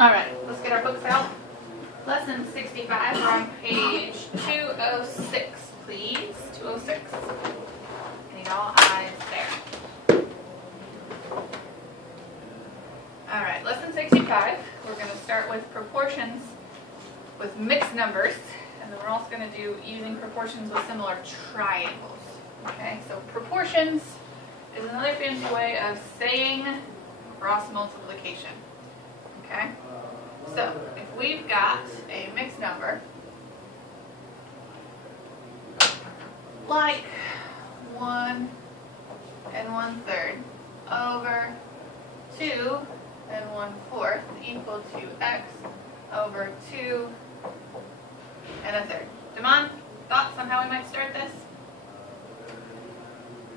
Alright, let's get our books out. Lesson 65, we're on page 206, please. 206. I need all eyes there. Alright, lesson 65. We're going to start with proportions with mixed numbers, and then we're also going to do using proportions with similar triangles. Okay, so proportions is another fancy way of saying cross multiplication. Okay, so if we've got a mixed number like 1 1/3 over 2 1/4 equal to x over 2 1/3. Damon, thoughts on how we might start this?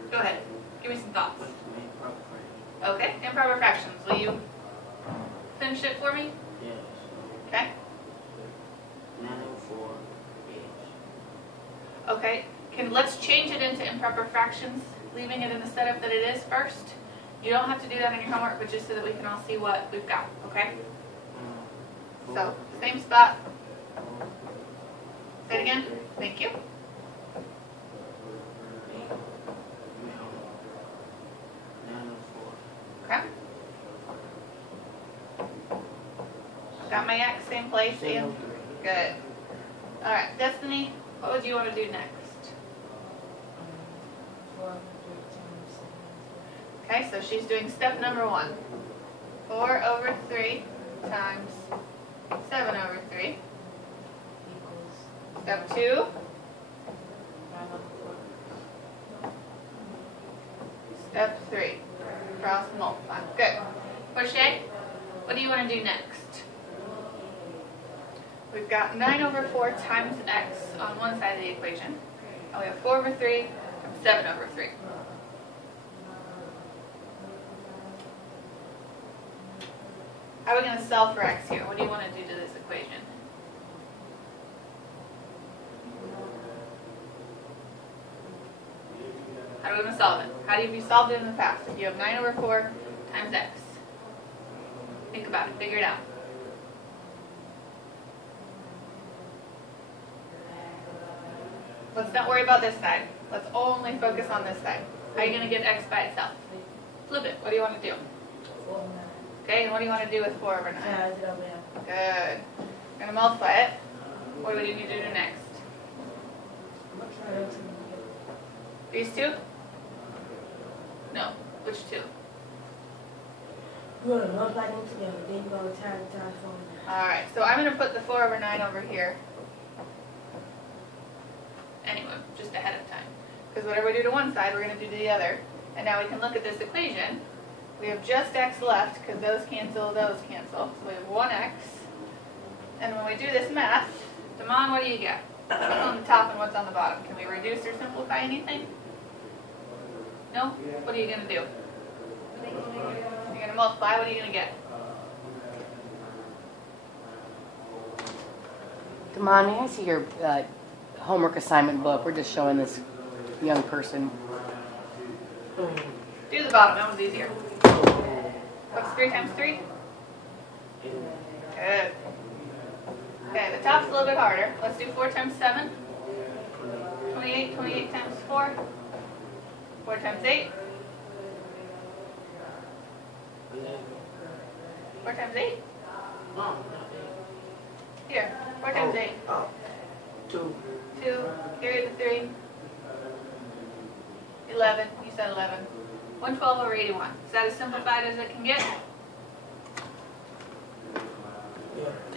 Go ahead, give me some thoughts. Okay, improper fractions. Will you finish it for me? Yes. Okay. 904H. Okay. Let's change it into improper fractions, leaving it in the setup that it is first. You don't have to do that in your homework, but just so that we can all see what we've got. Okay. So same spot. Say it again. Thank you. Okay. Got my X, same place, Ian? Good. Alright, Destiny, what would you want to do next? Okay, so she's doing step number 1. 4 over 3 times 7 over 3. Step 2. Step 3. Cross multiply. Good. Portia, what do you want to do next? We've got 9 over 4 times x on one side of the equation. And we have 4 over 3 times 7 over 3. How are we going to solve for x here? What do you want to do to this equation? How are we going to solve it? How have you solved it in the past? If you have 9 over 4 times x. Think about it. Figure it out. Let's not worry about this side. Let's only focus on this side. How are you going to get x by itself? Flip it. What do you want to do? Okay, and what do you want to do with 4 over 9? Good. We're going to multiply it. What do we need to do next? These two? No. Which two? You're going to multiply them together, then you're going to times 4. Alright, so I'm going to put the 4 over 9 over here. Anyway, just ahead of time. Because whatever we do to one side, we're going to do to the other. And now we can look at this equation. We have just x left, because those cancel, those cancel. So we have 1x. And when we do this math, Damon, what do you get? What's on the top and what's on the bottom? Can we reduce or simplify anything? No? What are you going to do? You're going to multiply. What are you going to get? Damon, may I see your homework assignment book? We're just showing this young person. Do the bottom. That one's easier. What's 3 times 3? Good. Okay, the top's a little bit harder. Let's do 4 times 7. 28. 28 times 4. 4 times 8. 4 times 8? Here, 4 times 8. 2. 2. Carry the 3. 11. You said 11. 112 over 81. Is that as simplified as it can get?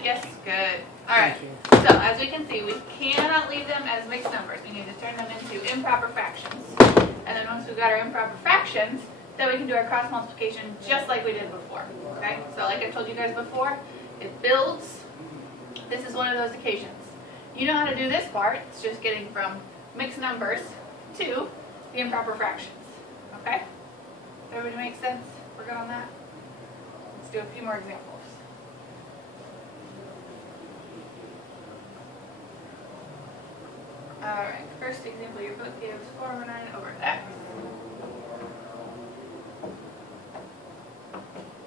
Yes, good. Alright, so as we can see, we cannot leave them as mixed numbers. We need to turn them into improper fractions. And then once we've got our improper fractions, then we can do our cross multiplication just like we did before. Okay, so like I told you guys before, it builds. This is one of those occasions. You know how to do this part. It's just getting from mixed numbers to the improper fractions. Okay? Does everybody make sense? We're good on that? Let's do a few more examples. Alright, first example your book gives 4 over 9 over x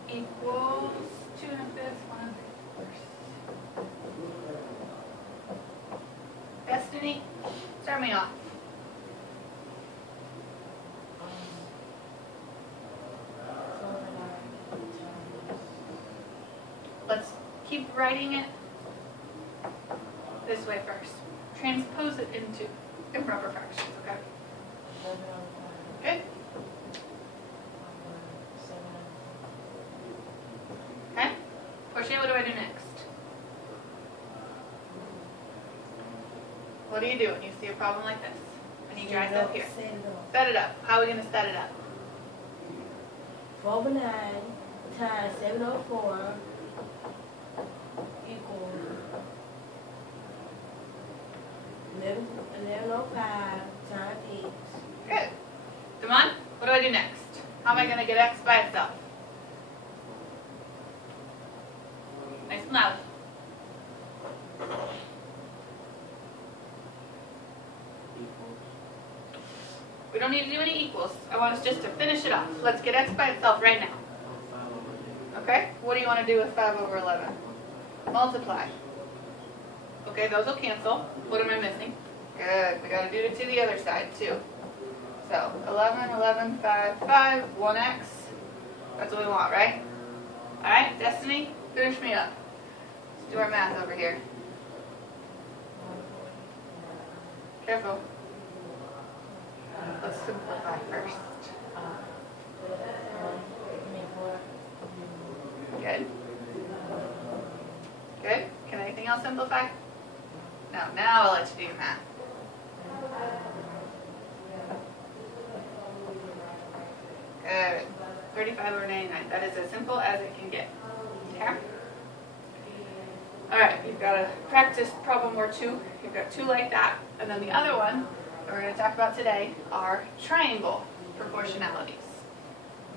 equals 2 1/5, 1 1/3. off? Let's keep writing it this way first. Transpose it into improper fractions, okay? Good? Okay? Portia, what do I do next? What do you do when you see a problem like this? And you drive up here. Set it up. How are we going to set it up? 4/9 times 704 equals 1105 times 8. Good. Damon, what do I do next? How am I going to get x by itself? Nice and loud. We don't need to do any equals. I want us just to finish it off. Let's get x by itself right now. Okay? What do you want to do with 5/11? Multiply. Okay, those will cancel. What am I missing? Good. We got to do it to the other side too. So 11, 11, 5, 5, 1x. That's what we want, right? All right, Destiny, finish me up. Let's do our math over here. Careful. Let's simplify first. Good. Good. Can anything else simplify? No. Now I'll let you do your math. Good. 35/99. That is as simple as it can get. Okay? All right. You've got to practice problem more 2. You've got 2 like that. And then the other one that we're going to talk about today are triangle proportionalities.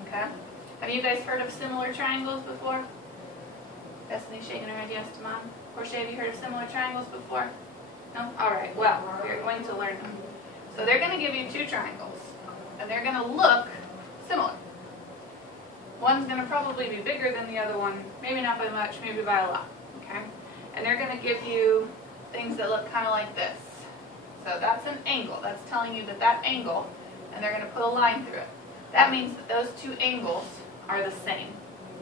Okay? Have you guys heard of similar triangles before? Destiny shaking her head yes to Mom. Portia, have you heard of similar triangles before? No? All right. Well, we're going to learn them. So they're going to give you 2 triangles. And they're going to look similar. One's going to probably be bigger than the other one. Maybe not by much, maybe by a lot. Okay? And they're going to give you things that look kind of like this. So that's an angle. That's telling you that that angle, and they're going to put a line through it. That means that those 2 angles are the same.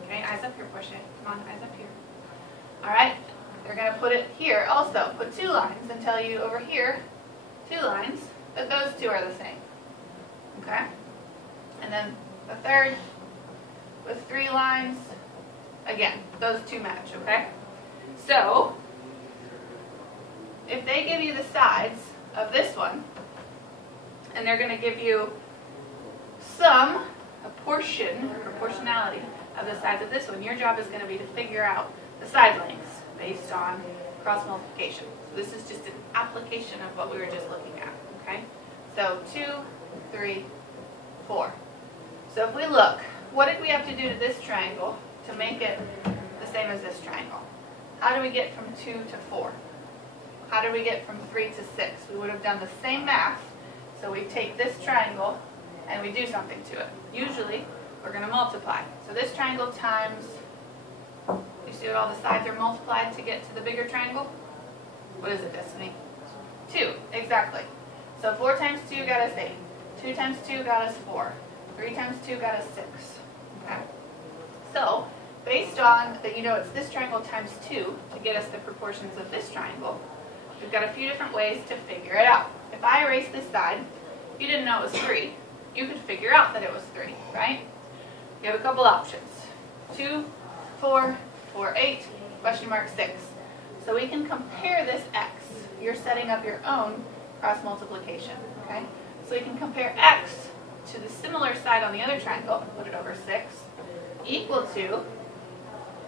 Okay, eyes up here, Portia. Come on, eyes up here. All right, they're going to put it here also. Put 2 lines and tell you over here, 2 lines, that those 2 are the same. Okay? And then the third with 3 lines, again, those 2 match, okay? So, if they give you the sides of this one, and they're going to give you a portion, or proportionality of the sides of this one, your job is going to be to figure out the side lengths based on cross multiplication. So this is just an application of what we were just looking at, okay? So 2, 3, 4. So if we look, what did we have to do to this triangle to make it the same as this triangle? How do we get from 2 to 4? How do we get from 3 to 6? We would have done the same math. So we take this triangle and we do something to it. Usually, we're going to multiply. So this triangle times, you see what all the sides are multiplied to get to the bigger triangle? What is it, Destiny? 2, exactly. So 4 times 2 got us 8. 2 times 2 got us 4. 3 times 2 got us 6. Okay? So, based on that you know it's this triangle times 2 to get us the proportions of this triangle, we've got a few different ways to figure it out. If I erase this side, if you didn't know it was 3, you could figure out that it was 3, right? You have a couple options. 2, 4, 4, 8, question mark 6. So we can compare this x. You're setting up your own cross multiplication, okay? So we can compare x to the similar side on the other triangle, put it over 6, equal to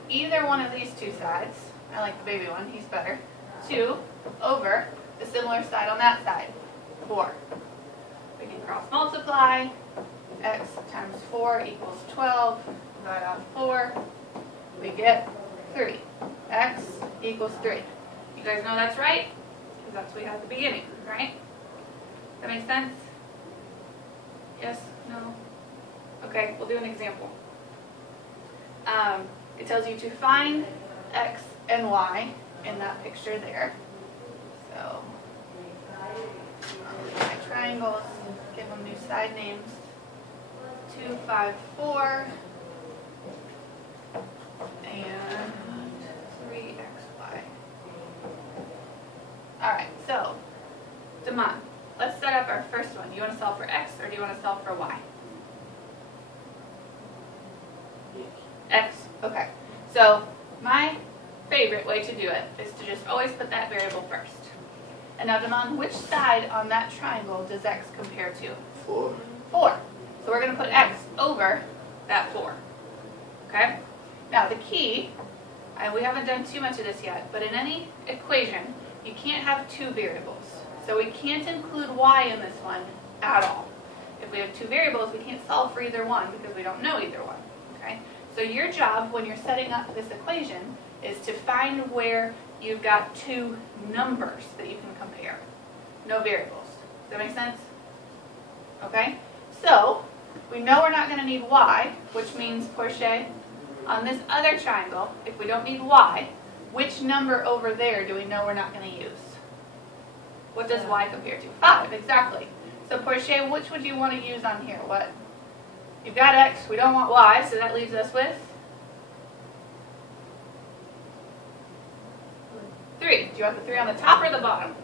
either one of these 2 sides. I like the baby one, he's better. 2 over the similar side on that side, 4. We can cross multiply. X times 4 equals 12. Divide out 4. We get 3. X equals 3. You guys know that's right? Because that's what we had at the beginning, right? That makes sense? Yes? No? Okay, we'll do an example. It tells you to find X and Y in that picture there. So, triangles, give them new side names. 2, 5, 4, and 3xy. Alright, so, Damon, let's set up our first one. You want to solve for x or do you want to solve for y? X, okay. So, my favorite way to do it is to just always put that variable first. And now, Damon, which side on that triangle does x compare to? 4. 4. So we're going to put x over that 4. Okay? Now, the key, and we haven't done too much of this yet, but in any equation, you can't have two variables. So we can't include y in this one at all. If we have two variables, we can't solve for either one because we don't know either one. Okay? So your job when you're setting up this equation is to find where you've got two numbers that you can compare. No variables. Does that make sense? Okay? So, we know we're not going to need y, which means, Portia, on this other triangle, if we don't need y, which number over there do we know we're not going to use? What does y compare to? 5, exactly. So, Portia, which would you want to use on here? What? You've got x, we don't want y, so that leaves us with 3. Do you want the 3 on the top or the bottom?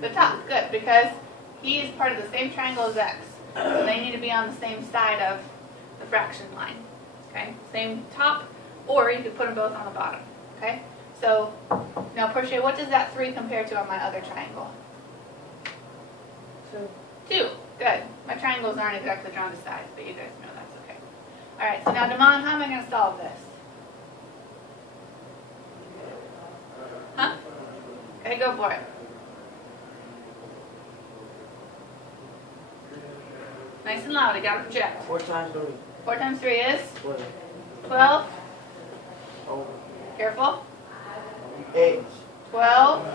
The top, good, because he's part of the same triangle as x. So they need to be on the same side of the fraction line. Okay, same top, or you could put them both on the bottom. Okay, so now Portia, what does that 3 compare to on my other triangle? 2. Good. My triangles aren't exactly drawn to sides, but you guys know that's okay. All right, so now Damon, how am I going to solve this? Huh? Okay, go for it. Nice and loud, I got to project. 4 times 3. 4 times 3 is? 12. 12. Over. Careful. X. 12.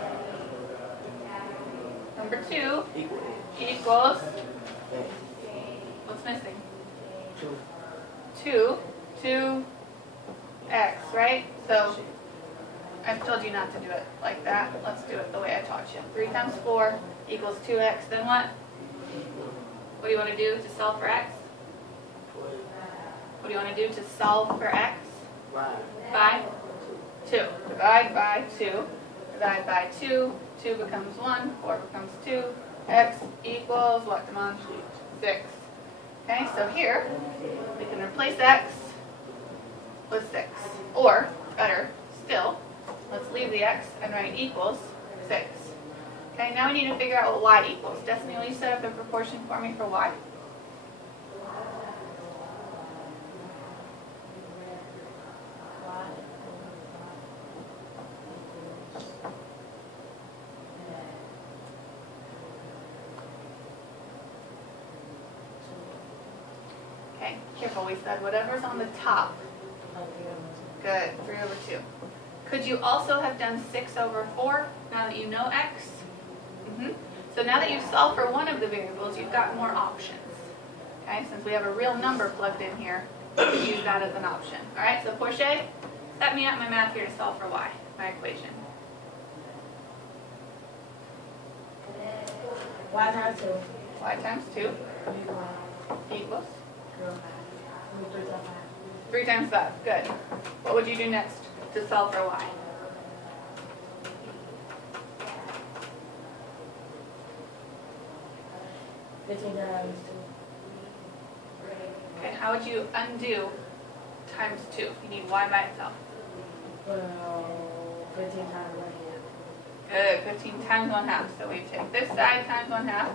Number 2 Equal equals, X. what's missing? 2. 2x, right? So, I've told you not to do it like that. Let's do it the way I taught you. 3 times 4 equals 2x. Then what? What do you want to do to solve for x? 12. What do you want to do to solve for x? Y. By 2. Divide by 2. Divide by 2. 2 becomes 1. 4 becomes 2. X equals what, Damon? 6. Okay, so here, we can replace x with 6. Or, better still, let's leave the x and write equals 6. Okay, now we need to figure out what y equals. Destiny, will you set up a proportion for me for y? Okay, careful, we said whatever's on the top. Good, 3 over 2. Could you also have done 6 over 4 now that you know x? So now that you've solved for one of the variables, you've got more options. Okay, since we have a real number plugged in here, you can use that as an option. Alright, so Portia, set me up my math here to solve for y, my equation. Y times 2. Y times 2 equals 3 times 5. Good. What would you do next to solve for y? Okay, how would you undo times 2? You need y by itself. Well, 15 times 1 Good, 15 times 1/2. So we take this side times 1/2.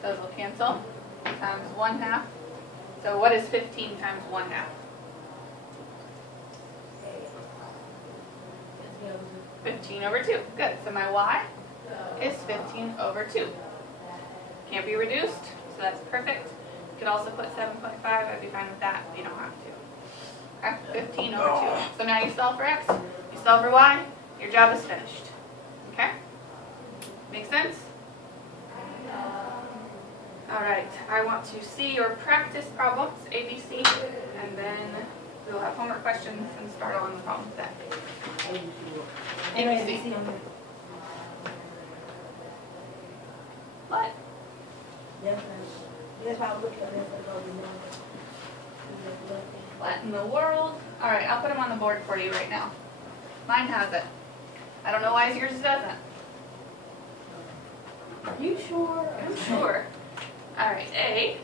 Those will cancel. Times 1/2. So what is 15 times 1/2? 15 over 2. Good. So my y is 15 over 2. Can't be reduced, so that's perfect. You could also put 7.5. I'd be fine with that, but you don't have to. Okay, 15 over 2. So now you solve for x, you solve for y, your job is finished. Okay? Make sense? Alright, I want to see your practice problems, ABC, and then we'll have homework questions and start on the problem set. ABC. if I look at this, it's gonna be longer. What in the world? All right, I'll put them on the board for you right now. Mine has it. I don't know why yours doesn't. Are you sure? I'm sure. All right, A.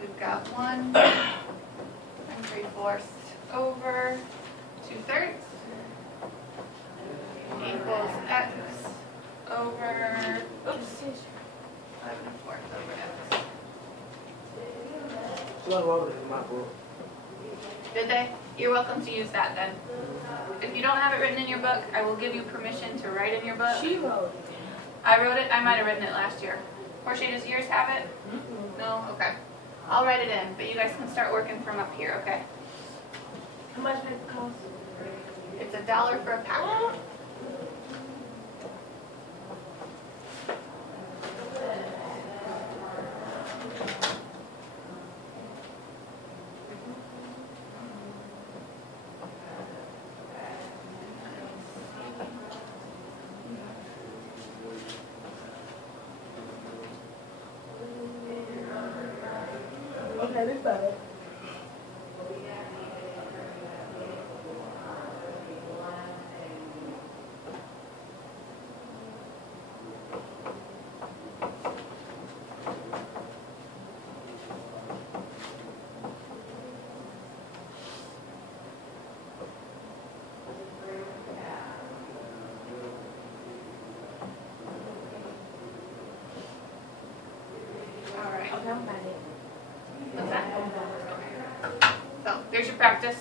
We've got 1 3/4 over 2/3 equals x over, oops, 5 1/4 over x. Someone wrote it in my book. Did they? You're welcome to use that then. If you don't have it written in your book, I will give you permission to write in your book. She wrote it. I wrote it. I might have written it last year. Portia, does yours have it? No? Okay. I'll write it in, but you guys can start working from up here, okay? How much paper costs? It's $1 for a pack. Okay, we got it. All right. Okay, I'm fine. What's that? So, there's your practice.